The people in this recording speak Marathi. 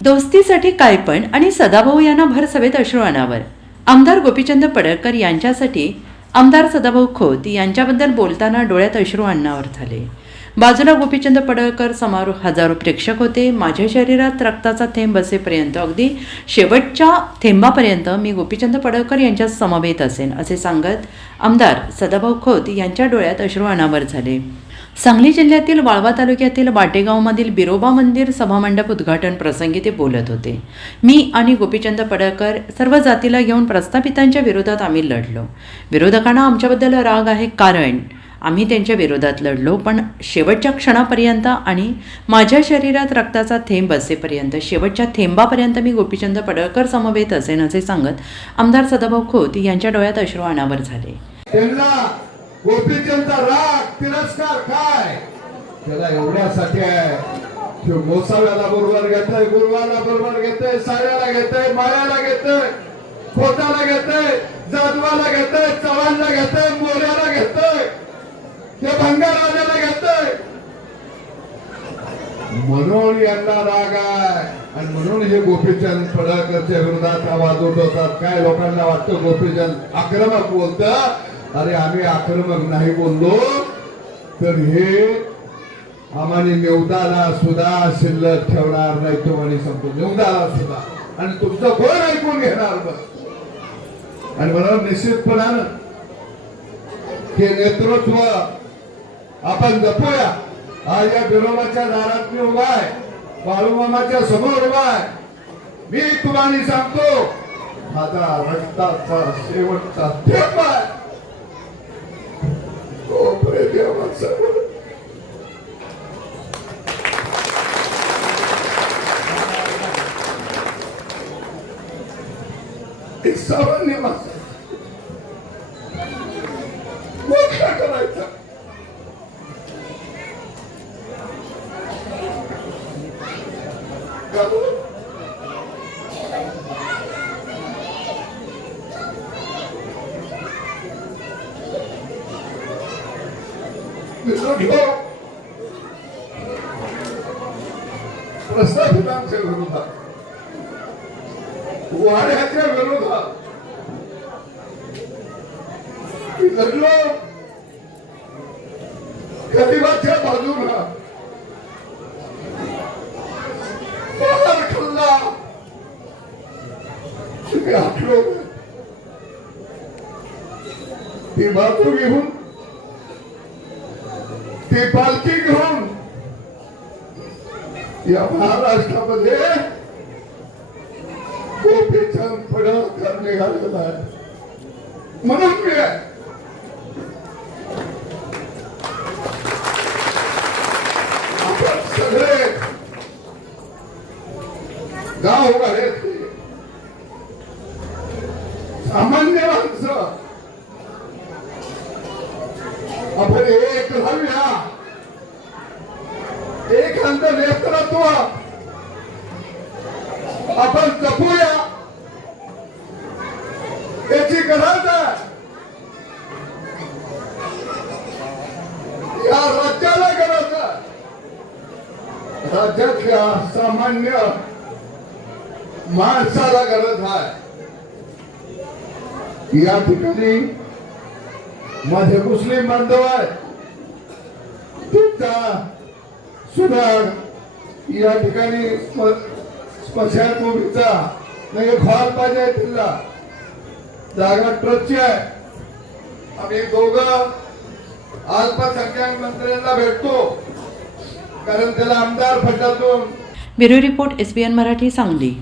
दोस्तीसाठी काय पण आणि सदाभाऊ यांना भर सभेत अश्रू अनावर. आमदार गोपीचंद पडळकर यांच्यासाठी आमदार सदाभाऊ खोत यांच्याबद्दल बोलताना डोळ्यात अश्रू अनावर झाले. बाजूला गोपीचंद पडळकर, समोर हजारो प्रेक्षक होते. माझ्या शरीरात रक्ताचा थेंब बसेपर्यंत, अगदी शेवटच्या थेंबापर्यंत मी गोपीचंद पडळकर यांच्या समवेत असेन असे सांगत आमदार सदाभाऊ खोत यांच्या डोळ्यात अश्रू अनावर झाले. सांगली जिल्ह्यातील वाळवा तालुक्यातील वाटेगावमधील बिरोबा मंदिर सभामंडप उद्घाटन प्रसंगी ते बोलत होते. मी आणि गोपीचंद पडळकर सर्व जातीला घेऊन प्रस्थापितांच्या विरोधात आम्ही लढलो. विरोधकांना आमच्याबद्दल राग आहे कारण आम्ही त्यांच्या विरोधात लढलो, पण शेवटच्या क्षणापर्यंत आणि माझ्या शरीरात रक्ताचा थेंब बसेपर्यंत, शेवटच्या थेंबापर्यंत मी गोपीचंद पडळकर समवेत असेन असे सांगत आमदार सदाभाऊ खोत यांच्या डोळ्यात अश्रू अनावर झाले. गोपीचंद राग तिरस्कार काय त्याला एवढ्यासाठी आहे. गोसाव्याला बरोबर घेतोय, गुरुवाला बरोबर घेतोय, साऱ्याला घेतोय, माळ्याला घेतोय, खोताला घेतोय, जाधवाला घेतोय, चव्हाणला घेतोय, मोऱ्याला घेतोय, ते भंगारवाल्याला घेतोय. म्हणून यांना राग आहे आणि म्हणून हे गोपीचंद पडळकरच्या विरोधात आवाज उठवतात. काय लोकांना वाटतं गोपीचंद आक्रमक बोलतं. अरे आम्ही आक्रमक नाही बोललो तर हे आम्हाला निवदाला सुद्धा शिल्लक ठेवणार नाही. तो म्हणे सांगतो निवदाला सुद्धा आणि तुमचं कोण ऐकून घेणार बस. आणि म्हणून निश्चितपणानं हे नेतृत्व आपण जपूया. आज या बिरोबाच्या दारात मी उभा आहे, बाळूमामाच्या समोर उभा आहे. मी तुम्हाला सांगतो माझा रक्ताचा शेवटचा थेंब आहे. सामान्य माणूस मोठा करायचा. प्रस्थापितांच्या विरोधात, वाड्याच्या विरोधात लढलो. गरिबाच्या बाजूला बाहेर खाल्ला तुम्ही हटलो. ती बाजू घेऊन, ती पालखी घेऊन या महाराष्ट्रामध्ये गोपीचंद पडळकर निघालेला आहे. म्हणून मी आपण सगळे गाव गाड्यातले सामान्य माणसं आपण एक राहूया. एखाद नेतृत्व आपण जपूया. याची गरज आहे. या राज्याला गरज आहे. राज्यातल्या सामान्य माणसाला गरज आहे. या ठिकाणी माझे मुस्लिम बांधव आहेत, त्यांचा सुद्धा या ठिकाणी स्मशानभूमीचा नाही हॉल पाहिजे तिला जागा ट्रस्टची आहे. आम्ही दोघं अल्पसंख्याक मंत्र्यांना भेटतो कारण त्याला आमदार फटातून. Bureau report SBN Marathi, Sangli.